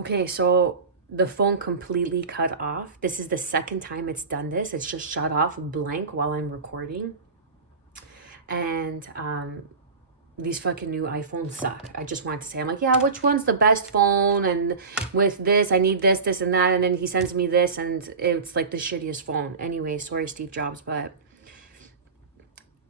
Okay, so the phone completely cut off. This is the second time it's done this. It's just shut off blank while I'm recording. And these fucking new iPhones suck. I just wanted to say, I'm like, yeah, which one's the best phone? And with this, I need this, this, and that. And then he sends me this, and it's like the shittiest phone. Anyway, sorry, Steve Jobs. But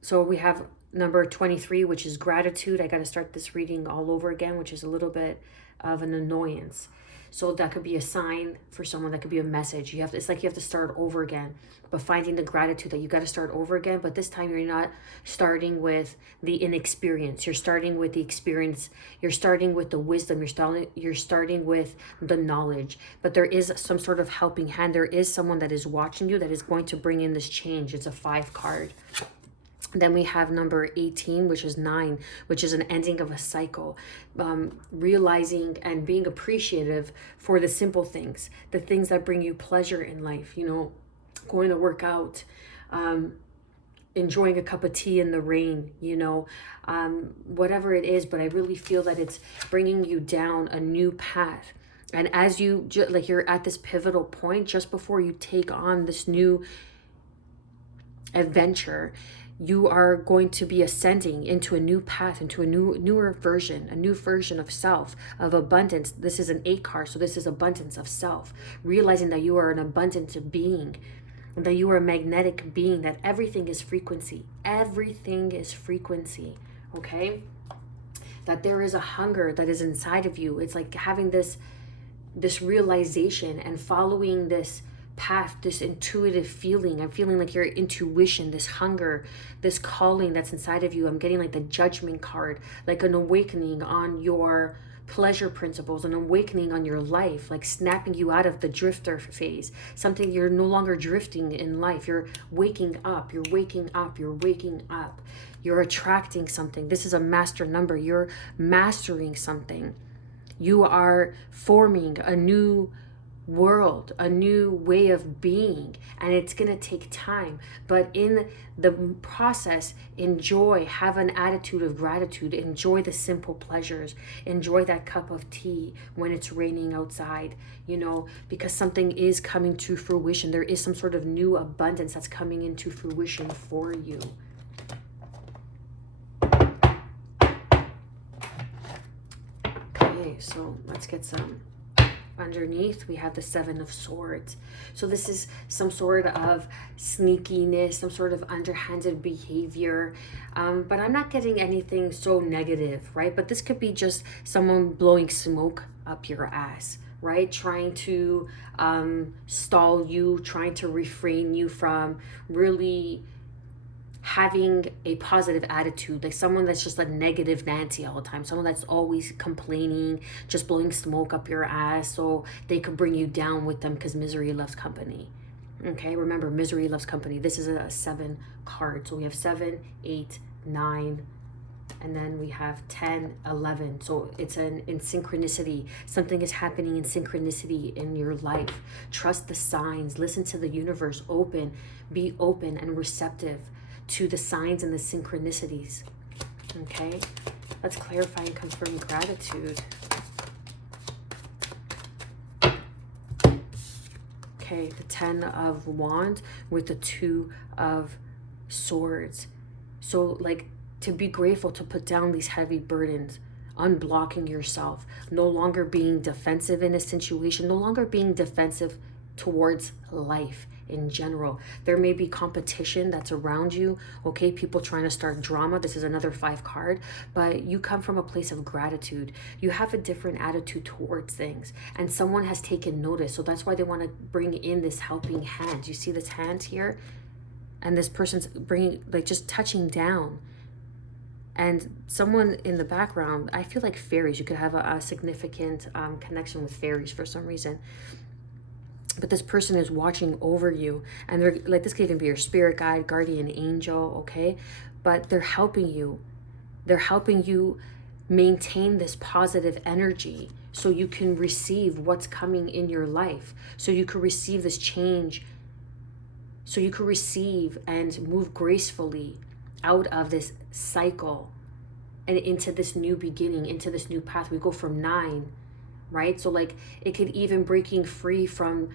so we have number 23, which is gratitude. I got to start this reading all over again, which is a little bit of an annoyance. So that could be a sign for someone, that could be a message. It's like you have to start over again, but finding the gratitude that you got to start over again. But this time you're not starting with the inexperience. You're starting with the experience. You're starting with the wisdom. You're starting with the knowledge. But there is some sort of helping hand. There is someone that is watching you that is going to bring in this change. It's a 5 card. Then we have number 18, which is 9, which is an ending of a cycle. Realizing and being appreciative for the simple things, the things that bring you pleasure in life, going to work out, enjoying a cup of tea in the rain, whatever it is. But I really feel that it's bringing you down a new path. And as you're at this pivotal point just before you take on this new adventure, you are going to be ascending into a new path, into a new version of self, of abundance. This is an 8 card, so this is abundance of self. Realizing that you are an abundant being, that you are a magnetic being, that everything is frequency. Everything is frequency, okay? That there is a hunger that is inside of you. It's like having this realization and following this path, this intuitive feeling. I'm feeling like your intuition, this hunger, this calling that's inside of you. I'm getting like the judgment card, like an awakening on your pleasure principles, an awakening on your life, like snapping you out of the drifter phase. Something, you're no longer drifting in life. You're waking up, you're waking up, you're waking up. You're attracting something. This is a master number. You're mastering something. You are forming a new world, a new way of being, and it's going to take time. But in the process, enjoy, have an attitude of gratitude, enjoy the simple pleasures, enjoy that cup of tea when it's raining outside, because something is coming to fruition. There is some sort of new abundance that's coming into fruition for you. Okay, so let's get some. Underneath, we have the 7 of Swords. So this is some sort of sneakiness, some sort of underhanded behavior. But I'm not getting anything so negative, right? But this could be just someone blowing smoke up your ass, right? Trying to stall you, trying to refrain you from really having a positive attitude, like someone that's just a negative Nancy all the time, someone that's always complaining, just blowing smoke up your ass so they could bring you down with them, because misery loves company. Okay, remember, misery loves company. This is a 7 card. So we have 7, 8, 9, and then we have 10, 11. So it's in synchronicity. Something is happening in synchronicity in your life. Trust the signs. Listen to the universe. Be open and receptive to the signs and the synchronicities. Okay, let's clarify and confirm gratitude. Okay, the 10 of Wands with the 2 of Swords. So like, to be grateful, to put down these heavy burdens, unblocking yourself, no longer being defensive in a situation, no longer being defensive towards life in general. There may be competition that's around you, okay? People trying to start drama. This is another 5 card, but you come from a place of gratitude. You have a different attitude towards things, and someone has taken notice. So that's why they want to bring in this helping hand. You see this hand here? And this person's bringing, like, just touching down. And someone in the background, I feel like fairies. You could have a significant connection with fairies for some reason. But this person is watching over you, and they're like, this could even be your spirit guide, guardian angel, okay? But they're helping you. They're helping you maintain this positive energy so you can receive what's coming in your life, so you can receive this change, so you can receive and move gracefully out of this cycle and into this new beginning, into this new path. We go from 9 right? So like it could even breaking free from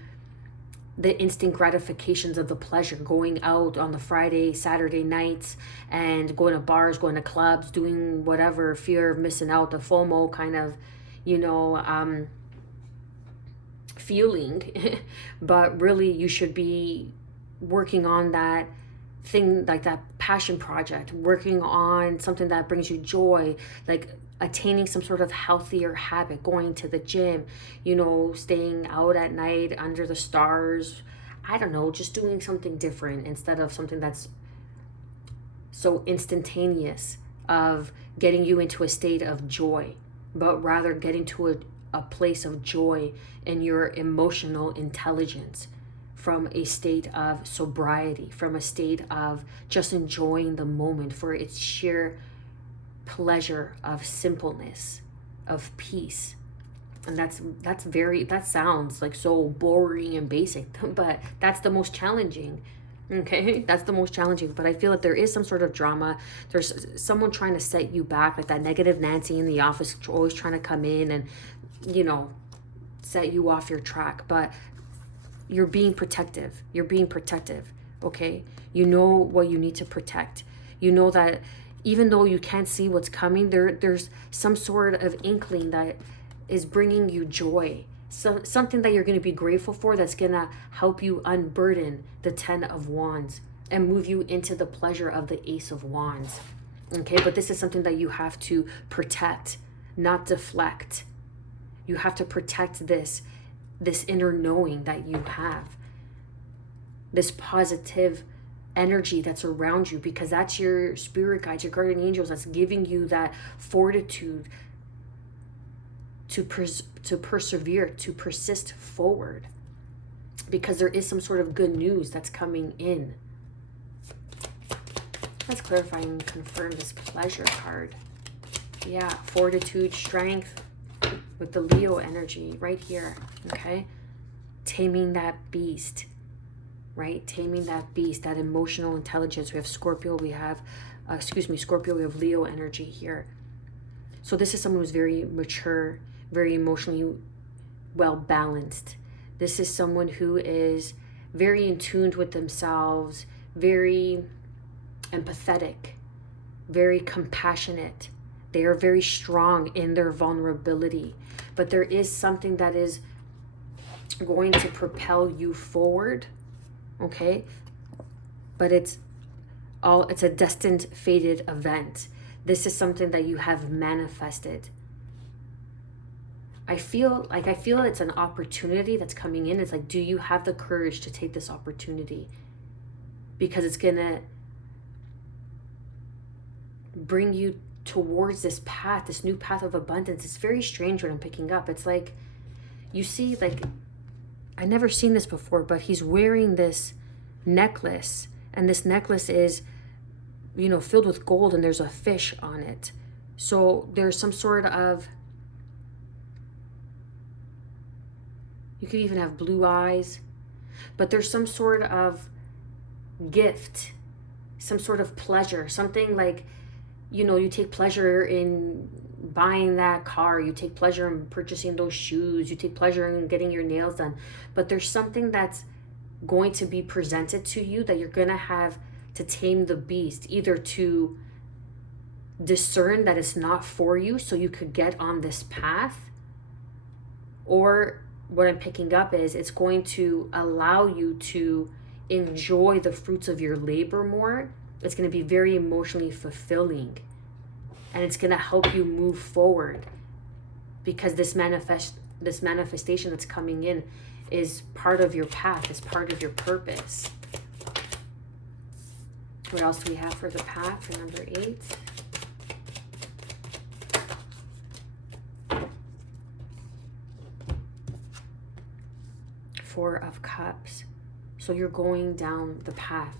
the instant gratifications of the pleasure, going out on the Friday, Saturday nights and going to bars, going to clubs, doing whatever, fear of missing out, the FOMO kind of, feeling. But really you should be working on that thing, like that passion project, working on something that brings you joy, like attaining some sort of healthier habit, going to the gym, staying out at night under the stars. I don't know, just doing something different instead of something that's so instantaneous of getting you into a state of joy, but rather getting to a place of joy in your emotional intelligence, from a state of sobriety, from a state of just enjoying the moment for its sheer pleasure of simpleness, of peace. And that sounds like so boring and basic, but that's the most challenging. Okay, that's the most challenging. But I feel like there is some sort of drama. There's someone trying to set you back, like that negative Nancy in the office, always trying to come in and set you off your track. But you're being protective. Okay, you know what you need to protect. You know that even though you can't see what's coming, there's some sort of inkling that is bringing you joy. So something that you're going to be grateful for, that's going to help you unburden the 10 of Wands and move you into the pleasure of the Ace of Wands. Okay, but this is something that you have to protect, not deflect. You have to protect this inner knowing that you have, this positive energy that's around you, because that's your spirit guides, your guardian angels, that's giving you that fortitude to persevere, to persist forward, because there is some sort of good news that's coming in. Let's clarify and confirm this pleasure card. Yeah, fortitude, strength with the Leo energy right here. Okay, taming that beast, right? Taming that beast, that emotional intelligence. We have Scorpio, we have Scorpio, we have Leo energy here. So this is someone who's very mature, very emotionally well balanced. This is someone who is very in tune with themselves, very empathetic, very compassionate. They are very strong in their vulnerability. But there is something that is going to propel you forward, okay? But it's a destined, fated event. This is something that you have manifested. I feel it's an opportunity that's coming in. It's like, do you have the courage to take this opportunity? Because it's gonna bring you towards this path, this new path of abundance. It's very strange what I'm picking up. It's like, you see, like, I never seen this before, but he's wearing this necklace, and this necklace is, filled with gold, and there's a fish on it. So there's some sort of, you could even have blue eyes, but there's some sort of gift, some sort of pleasure, something like, you take pleasure in buying that car, you take pleasure in purchasing those shoes, you take pleasure in getting your nails done, but there's something that's going to be presented to you that you're going to have to tame the beast, either to discern that it's not for you so you could get on this path, or what I'm picking up is it's going to allow you to enjoy the fruits of your labor more. It's going to be very emotionally fulfilling, and it's going to help you move forward, because this manifestation that's coming in is part of your path, is part of your purpose. What else do we have for the path for number 8? Four of Cups. So you're going down the path.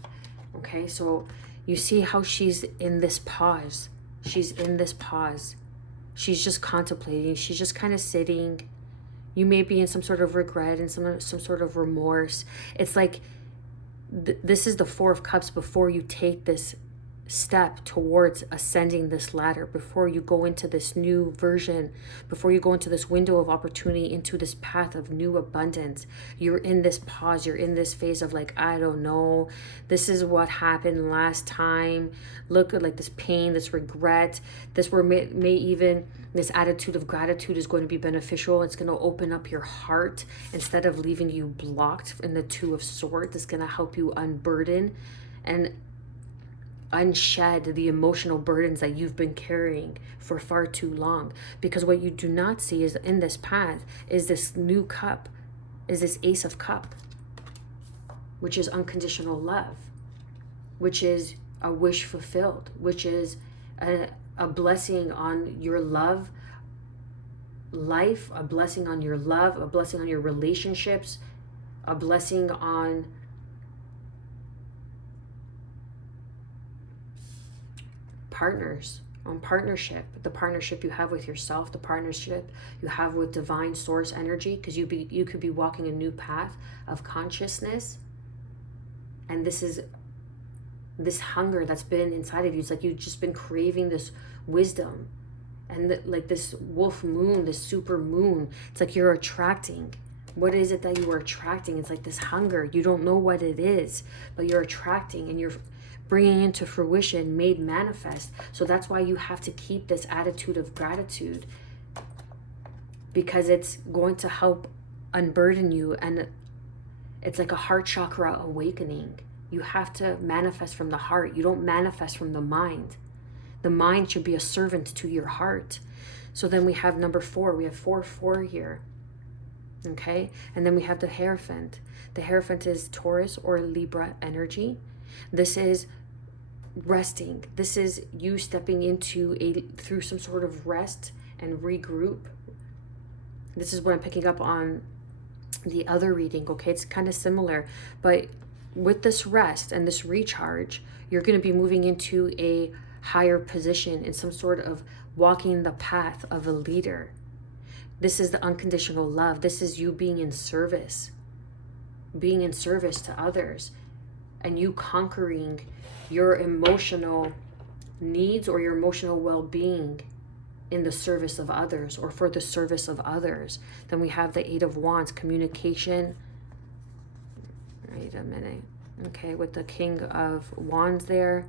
Okay, so you see how she's in this pause. She's in this pause. She's just contemplating. She's just kind of sitting. You may be in some sort of regret and some sort of remorse. It's like this is the Four of Cups before you take this step towards ascending this ladder, before you go into this new version, before you go into this window of opportunity, into this path of new abundance. You're in this pause, you're in this phase of like, I don't know, this is what happened last time. Look at like this pain, this regret, this where may even this attitude of gratitude is going to be beneficial. It's going to open up your heart instead of leaving you blocked in the Two of Swords. It's going to help you unburden and unshed the emotional burdens that you've been carrying for far too long. Because what you do not see is in this path is this new cup, is this Ace of Cup, which is unconditional love, which is a wish fulfilled, which is a blessing on your love life, a blessing on your love, a blessing on your relationships, a blessing on partners, on partnership, the partnership you have with yourself, the partnership you have with divine source energy, because you could be walking a new path of consciousness, and this is this hunger that's been inside of you. It's like you've just been craving this wisdom, and like this wolf moon, this super moon, it's like you're attracting. What is it that you are attracting? It's like this hunger. You don't know what it is, but you're attracting, and you're bringing into fruition, made manifest. So that's why you have to keep this attitude of gratitude, because it's going to help unburden you, and it's like a heart chakra awakening. You have to manifest from the heart. You don't manifest from the mind. The mind should be a servant to your heart. So then we have number 4. We have 4 here. Okay? And then we have the Hierophant. The Hierophant is Taurus or Libra energy. This is resting. This is you stepping into through some sort of rest and regroup. This is what I'm picking up on the other reading. Okay, it's kind of similar, but with this rest and this recharge, you're going to be moving into a higher position in some sort of walking the path of a leader. This is the unconditional love. This is you being in service to others, and you conquering your emotional needs or your emotional well-being in the service of others or for the service of others. Then we have the 8 of Wands, communication. Wait a minute. Okay, with the King of Wands there.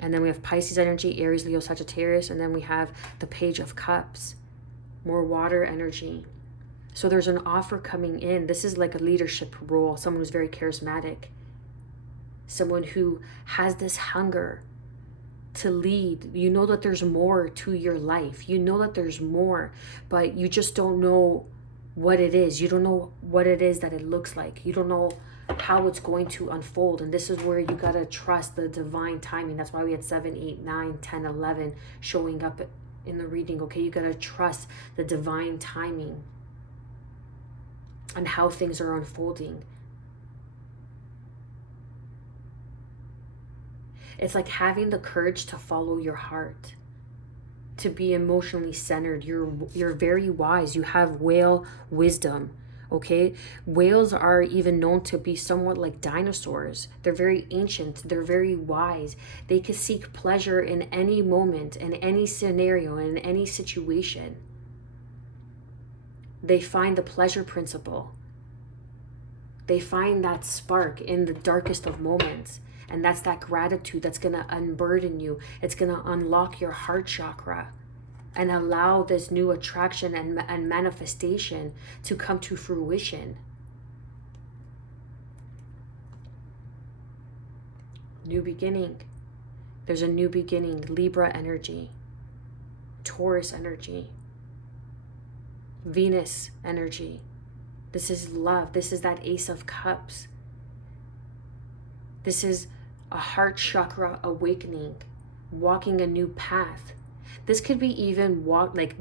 And then we have Pisces energy, Aries, Leo, Sagittarius. And then we have the Page of Cups, more water energy. So there's an offer coming in. This is like a leadership role, someone who's very charismatic, someone who has this hunger to lead. You know that there's more to your life. You know that there's more, but you just don't know what it is. You don't know what it is that it looks like. You don't know how it's going to unfold. And this is where you got to trust the divine timing. That's why we had 7, 8, 9, 10, 11 showing up in the reading. Okay, you got to trust the divine timing and how things are unfolding. It's like having the courage to follow your heart, to be emotionally centered. You're very wise. You have whale wisdom. Okay, whales are even known to be somewhat like dinosaurs. They're very ancient. They're very wise. They can seek pleasure in any moment, in any scenario, in any situation. They find the pleasure principle. They find that spark in the darkest of moments. And that's that gratitude that's going to unburden you. It's going to unlock your heart chakra and allow this new attraction and manifestation to come to fruition. New beginning. There's a new beginning. Libra energy, Taurus energy, Venus energy. This is love. This is that Ace of Cups. This is a heart chakra awakening, walking a new path. This could be even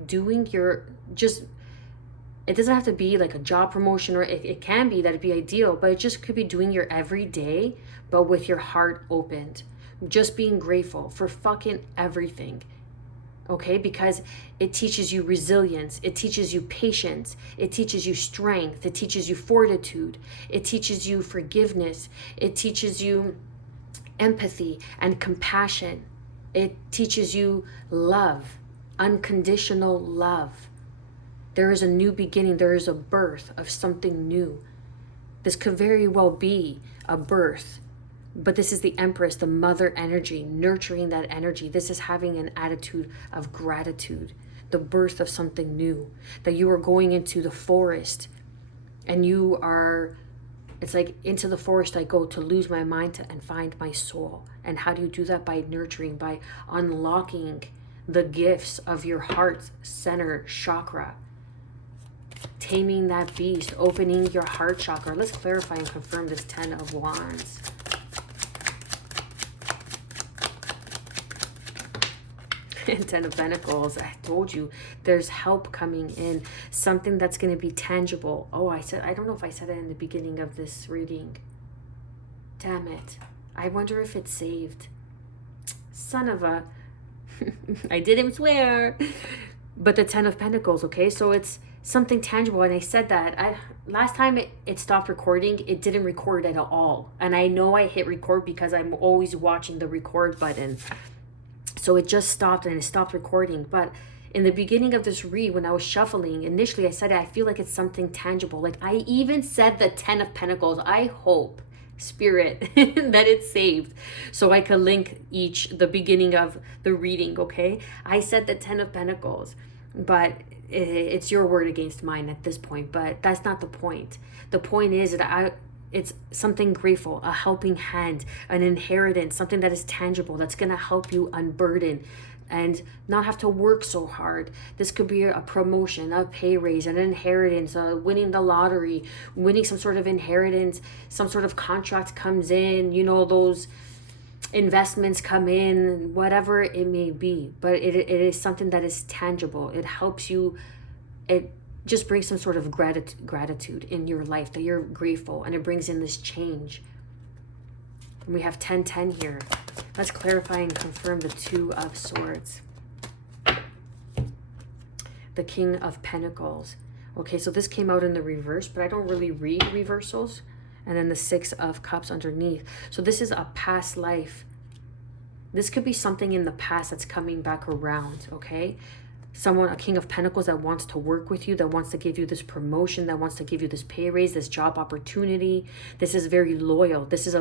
doing your, just, it doesn't have to be like a job promotion, or it can be, that'd be ideal, but it just could be doing your everyday, but with your heart opened. Just being grateful for fucking everything. Okay, because it teaches you resilience, it teaches you patience, it teaches you strength, it teaches you fortitude, it teaches you forgiveness, it teaches you empathy and compassion. It teaches you love, unconditional love. There is a new beginning. There is a birth of something new. This could very well be a birth, but this is the Empress, the mother energy, nurturing that energy. This is having an attitude of gratitude, the birth of something new, that you are going into the forest and you are, it's like, into the forest I go to lose my mind and find my soul. And how do you do that? By nurturing, by unlocking the gifts of your heart center chakra, taming that beast, opening your heart chakra. Let's clarify and confirm this 10 of Wands. And 10 of Pentacles. I told you there's help coming in, something that's going to be tangible. Oh, I don't know if I said it in the beginning of this reading. Damn it. I wonder if it's saved. Son of a I didn't swear. But the 10 of Pentacles, okay? So it's something tangible. And I said that last time it stopped recording, it didn't record at all. And I know I hit record because I'm always watching the record button. So it just stopped and it stopped recording. But in the beginning of this read, when I was shuffling, initially I said, I feel like it's something tangible. Like I even said the 10 of Pentacles. I hope, Spirit, that it's saved so I could link the beginning of the reading, okay? I said the 10 of Pentacles, but it's your word against mine at this point. But that's not the point. The point is that it's something grateful, a helping hand, an inheritance, something that is tangible, that's going to help you unburden and not have to work so hard. This could be a promotion, a pay raise, an inheritance, winning the lottery, winning some sort of inheritance, some sort of contract comes in, you know, those investments come in, whatever it may be. But it is something that is tangible. It helps you, it just brings some sort of gratitude in your life, that you're grateful, and it brings in this change. And we have 1010 here. Let's clarify and confirm the 2 of Swords. The King of Pentacles. Okay, so this came out in the reverse, but I don't really read reversals. And then the 6 of Cups underneath. So this is a past life. This could be something in the past that's coming back around, okay? Someone, a King of Pentacles that wants to work with you, that wants to give you this promotion, that wants to give you this pay raise, this job opportunity. This is very loyal. This is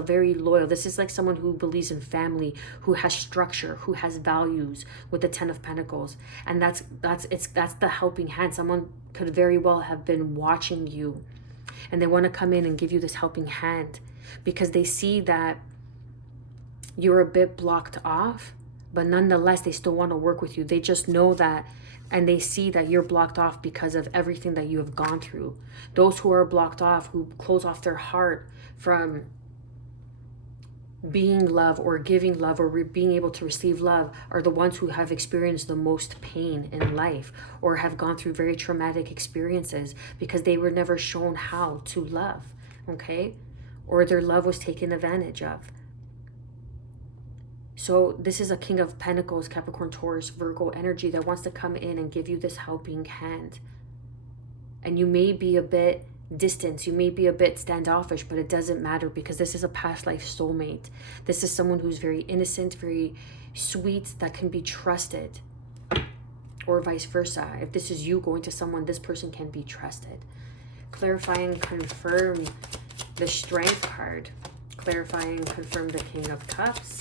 like someone who believes in family, who has structure, who has values, with the 10 of Pentacles. And that's the helping hand. Someone could very well have been watching you, and they want to come in and give you this helping hand because they see that you're a bit blocked off, but nonetheless, they still want to work with you. They just know that, and they see that you're blocked off because of everything that you have gone through. Those who are blocked off, who close off their heart from being love or giving love or being able to receive love, are the ones who have experienced the most pain in life or have gone through very traumatic experiences because they were never shown how to love, okay? Or their love was taken advantage of. So this is a King of Pentacles, Capricorn, Taurus, Virgo energy that wants to come in and give you this helping hand. And you may be a bit distant, you may be a bit standoffish, but it doesn't matter because this is a past life soulmate. This is someone who's very innocent, very sweet, that can be trusted. Or vice versa. If this is you going to someone, this person can be trusted. Clarify and confirm the Strength card. Clarify and confirm the King of Cups.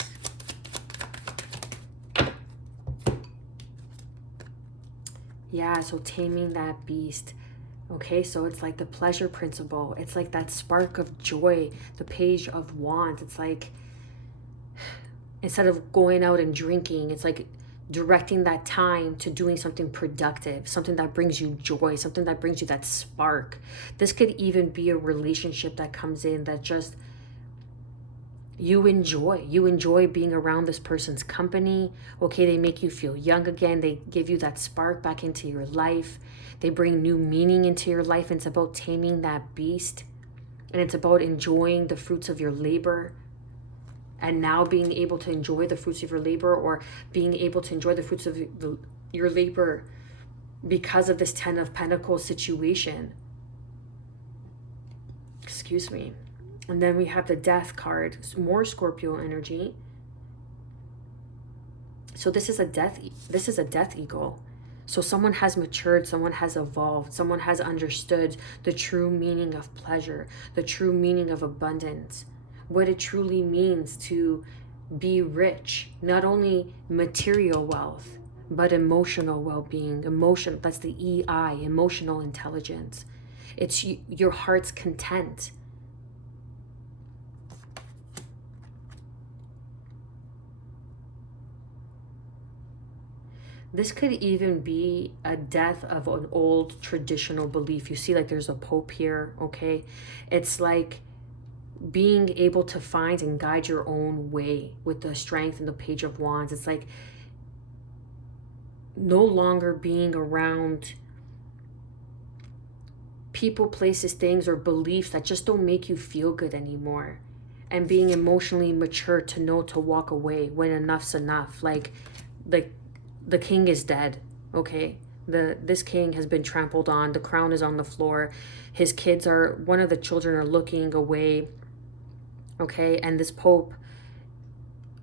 Yeah, so taming that beast. Okay, so it's like the pleasure principle. It's like that spark of joy, the Page of Wands. It's like, instead of going out and drinking, it's like directing that time to doing something productive, something that brings you joy, something that brings you that spark. This could even be a relationship that comes in that just you enjoy being around this person's company. Okay, they make you feel young again. They give you that spark back into your life. They bring new meaning into your life. And it's about taming that beast, and it's about enjoying the fruits of your labor, and now being able to enjoy the fruits of your labor, or being able to enjoy the fruits of your labor because of this 10 of Pentacles situation. Excuse me. And then we have the Death card, more Scorpio energy. So this is a death eagle. So someone has matured, someone has evolved, someone has understood the true meaning of pleasure, the true meaning of abundance, what it truly means to be rich, not only material wealth, but emotional well-being. Emotion, that's the EI, emotional intelligence. It's your heart's content. This could even be a death of an old traditional belief. You see, like there's a pope here, okay? It's like being able to find and guide your own way with the strength and the Page of Wands. It's like no longer being around people, places, things, or beliefs that just don't make you feel good anymore. And being emotionally mature to know to walk away when enough's enough. Like the king is dead, okay? This king has been trampled on. The crown is on the floor. His kids are, one of the children are looking away, okay? And this pope,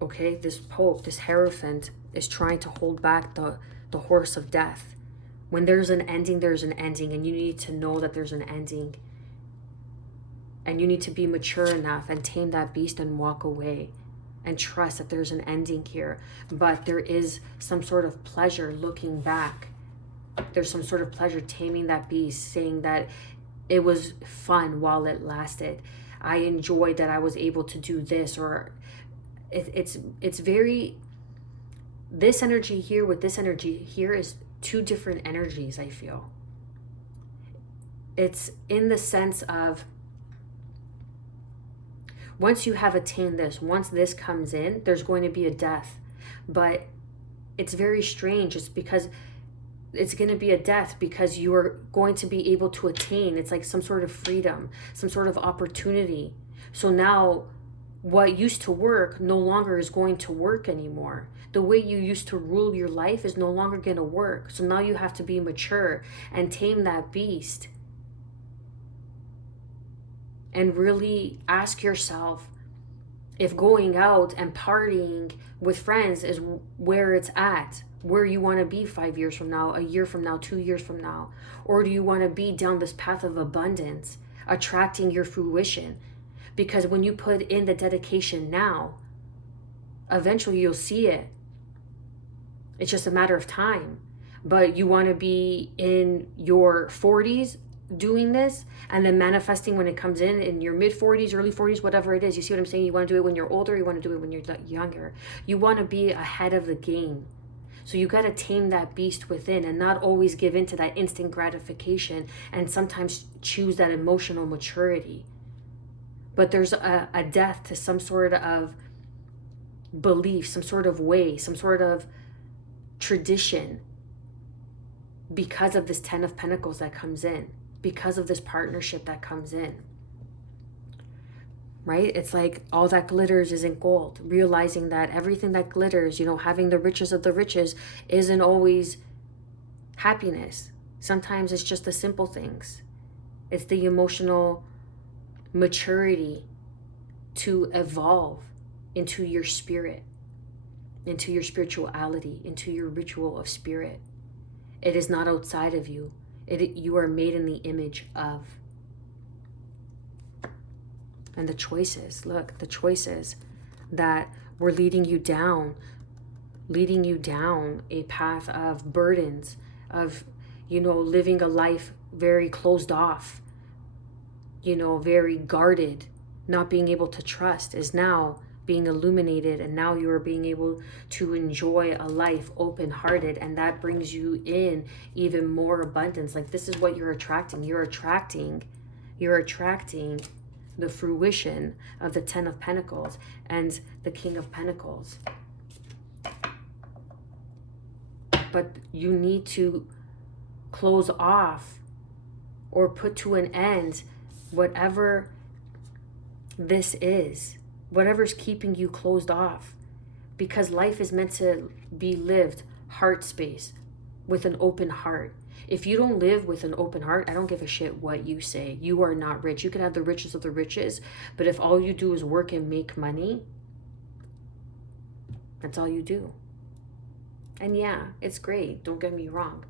okay, this Hierophant is trying to hold back the horse of death. When there's an ending, there's an ending, and you need to know that there's an ending. And you need to be mature enough and tame that beast and walk away and trust that there's an ending here. But there is some sort of pleasure looking back. There's some sort of pleasure taming that beast, saying that it was fun while it lasted. I enjoyed that I was able to do this, or it's very, this energy here with this energy here is two different energies, I feel. It's in the sense of, once you have attained this, once this comes in, there's going to be a death. But it's very strange. It's because it's going to be a death because you are going to be able to attain. It's like some sort of freedom, some sort of opportunity. So now what used to work no longer is going to work anymore. The way you used to rule your life is no longer going to work. So now you have to be mature and tame that beast. And really ask yourself if going out and partying with friends is where it's at, where you want to be 5 years from now, a year from now, 2 years from now. Or do you want to be down this path of abundance, attracting your fruition? Because when you put in the dedication now, eventually you'll see it. It's just a matter of time. But you want to be in your 40s doing this and then manifesting when it comes in your mid 40s, early 40s, whatever it is. You see what I'm saying? You want to do it when you're older, you want to do it when you're younger. You want to be ahead of the game. So you got to tame that beast within and not always give in to that instant gratification, and sometimes choose that emotional maturity. But there's a death to some sort of belief, some sort of way, some sort of tradition because of this 10 of Pentacles that comes in, because of this partnership that comes in, right? It's like all that glitters isn't gold. Realizing that everything that glitters, having the riches of the riches isn't always happiness. Sometimes it's just the simple things. It's the emotional maturity to evolve into your spirit, into your spirituality, into your ritual of spirit. It is not outside of you. You are made in the image of. And the choices, look, the choices that were leading you down a path of burdens, of, living a life very closed off, very guarded, not being able to trust, is now being illuminated, and now you are being able to enjoy a life open-hearted, and that brings you in even more abundance. Like, this is what you're attracting. You're attracting the fruition of the 10 of Pentacles and the King of Pentacles. But you need to close off or put to an end whatever this is, whatever's keeping you closed off, because life is meant to be lived heart space, with an open heart. If you don't live with an open heart, I don't give a shit what you say. You are not rich. You can have the richest of the riches, but if all you do is work and make money, that's all you do. And yeah, it's great. Don't get me wrong.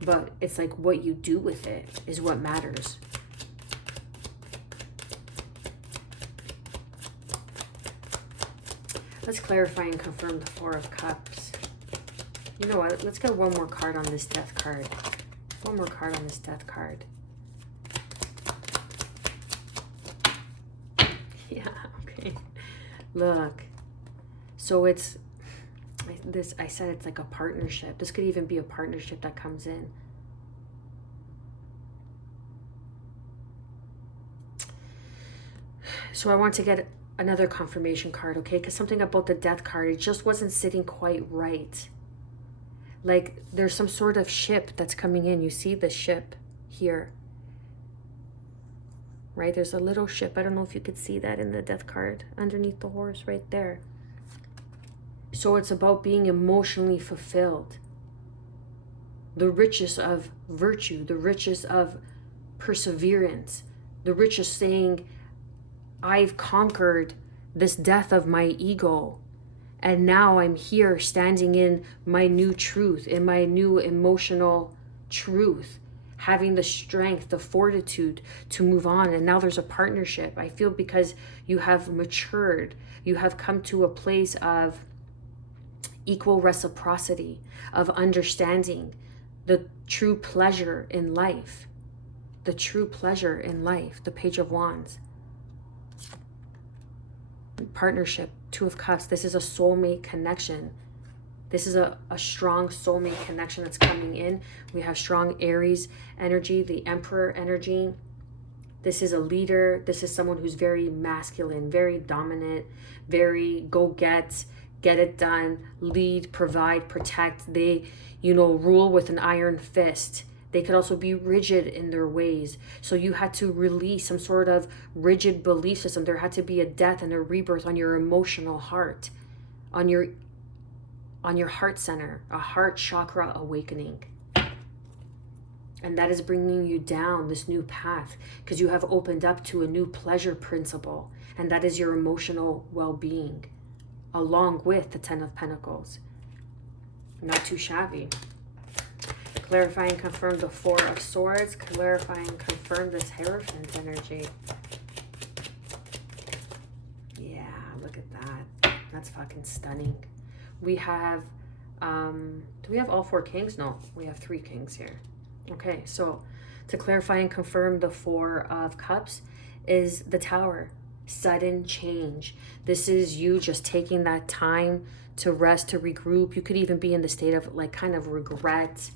But it's like what you do with it is what matters. Let's clarify and confirm the Four of Cups. You know what? Let's get one more card on this Death card. One more card on this Death card. Yeah, okay. Look. So it's this, I said it's like a partnership. This could even be a partnership that comes in. So I want to get another confirmation card, okay? Because something about the Death card, it just wasn't sitting quite right. Like there's some sort of ship that's coming in. You see the ship here, right? There's a little ship. I don't know if you could see that in the Death card underneath the horse right there. So it's about being emotionally fulfilled. The riches of virtue, the riches of perseverance, the riches saying, I've conquered this death of my ego. And now I'm here standing in my new truth, in my new emotional truth, having the strength, the fortitude to move on. And now there's a partnership. I feel because you have matured, you have come to a place of equal reciprocity, of understanding the true pleasure in life. The true pleasure in life. The Page of Wands. Partnership, Two of Cups. This is a soulmate connection. This is a strong soulmate connection that's coming in. We have strong Aries energy, the Emperor energy. This is a leader. This is someone who's very masculine, very dominant, very get it done, lead, provide, protect. They, rule with an iron fist. They could also be rigid in their ways. So you had to release some sort of rigid belief system. There had to be a death and a rebirth on your emotional heart, on your heart center, a heart chakra awakening. And that is bringing you down this new path because you have opened up to a new pleasure principle. And that is your emotional well-being, along with the Ten of Pentacles. Not too shabby. Clarify and confirm the Four of Swords. Clarify and confirm this Hierophant energy. Yeah, look at that. That's fucking stunning. We have, do we have all four kings? No, we have three kings here. Okay, so to clarify and confirm the Four of Cups is the Tower. Sudden change. This is you just taking that time to rest, to regroup. You could even be in the state of like kind of regret,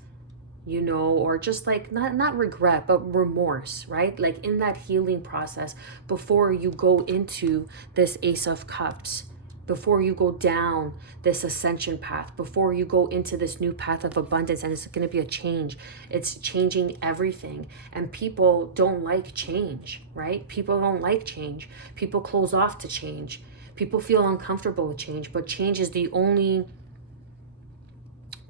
or just like not regret, but remorse, right? Like in that healing process before you go into this Ace of Cups, before you go down this ascension path, before you go into this new path of abundance. And it's going to be a change. It's changing everything. And people don't like change, right? People don't like change. People close off to change. People feel uncomfortable with change, but change is the only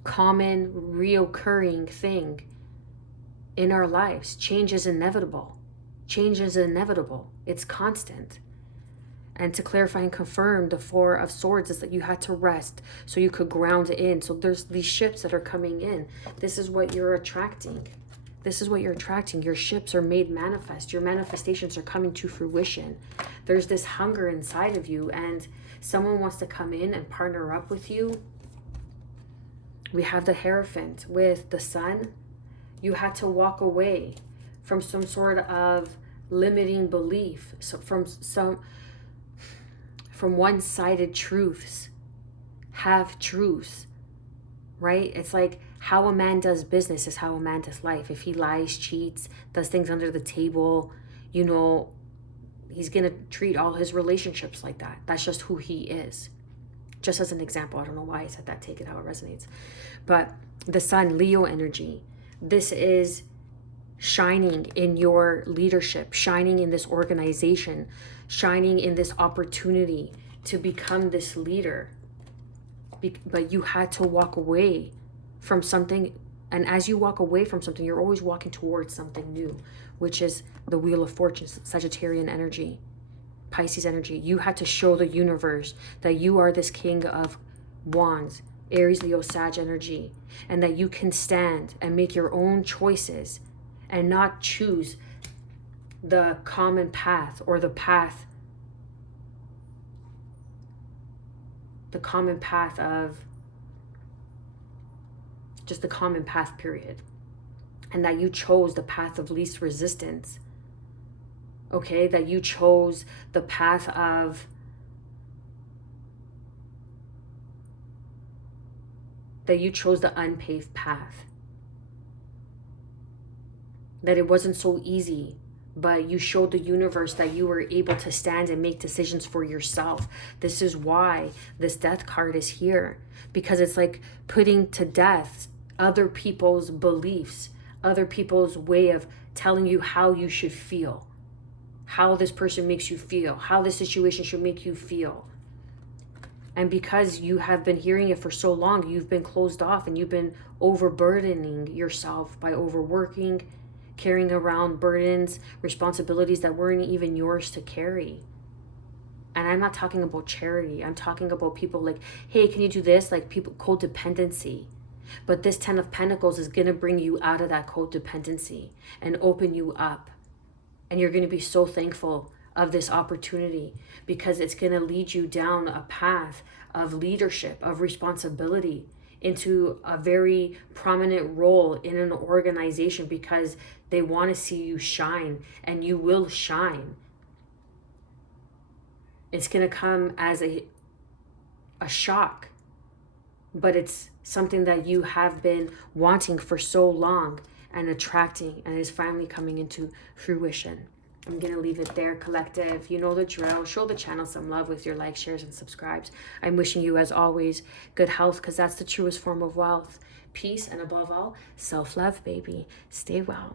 common reoccurring thing in our lives. Change is inevitable. Change is inevitable. It's constant. And to clarify and confirm the Four of Swords is that you had to rest so you could ground in. So there's these ships that are coming in. This is what you're attracting. This is what you're attracting. Your ships are made manifest. Your manifestations are coming to fruition. There's this hunger inside of you and someone wants to come in and partner up with you. We have the Hierophant with the Sun. You had to walk away from some sort of limiting belief. So from one-sided truths, half truths, right? It's like how a man does business is how a man does life. If he lies, cheats, does things under the table, he's going to treat all his relationships like that. That's just who he is. Just as an example, I don't know why I said that, take it how it resonates. But the Sun, Leo energy, this is shining in your leadership, shining in this organization, shining in this opportunity to become this leader. But you had to walk away from something And as you walk away from something, you're always walking towards something new, which is the Wheel of Fortune, Sagittarian energy, Pisces energy. You had to show the universe that you are this King of Wands, Aries, Leo, Sag energy, and that you can stand and make your own choices and not choose the common path, or the common path of just the common path, period. And that you chose the path of least resistance. Okay, that you chose the path of the unpaved path. That it wasn't so easy, but you showed the universe that you were able to stand and make decisions for yourself. This is why this death card is here, because it's like putting to death other people's beliefs, other people's way of telling you how you should feel, how this person makes you feel, how this situation should make you feel. And because you have been hearing it for so long, you've been closed off and you've been overburdening yourself by overworking, carrying around burdens, responsibilities that weren't even yours to carry. And I'm not talking about charity. I'm talking about people like, hey, can you do this? Like people, codependency. But this 10 of Pentacles is going to bring you out of that codependency and open you up. And you're going to be so thankful of this opportunity, because it's going to lead you down a path of leadership, of responsibility, into a very prominent role in an organization, because they want to see you shine, and you will shine. It's going to come as a shock, but it's something that you have been wanting for so long and attracting, and is finally coming into fruition. I'm going to leave it there, collective. You know the drill. Show the channel some love with your likes, shares, and subscribes. I'm wishing you, as always, good health, because that's the truest form of wealth. Peace, and above all, self-love, baby. Stay well.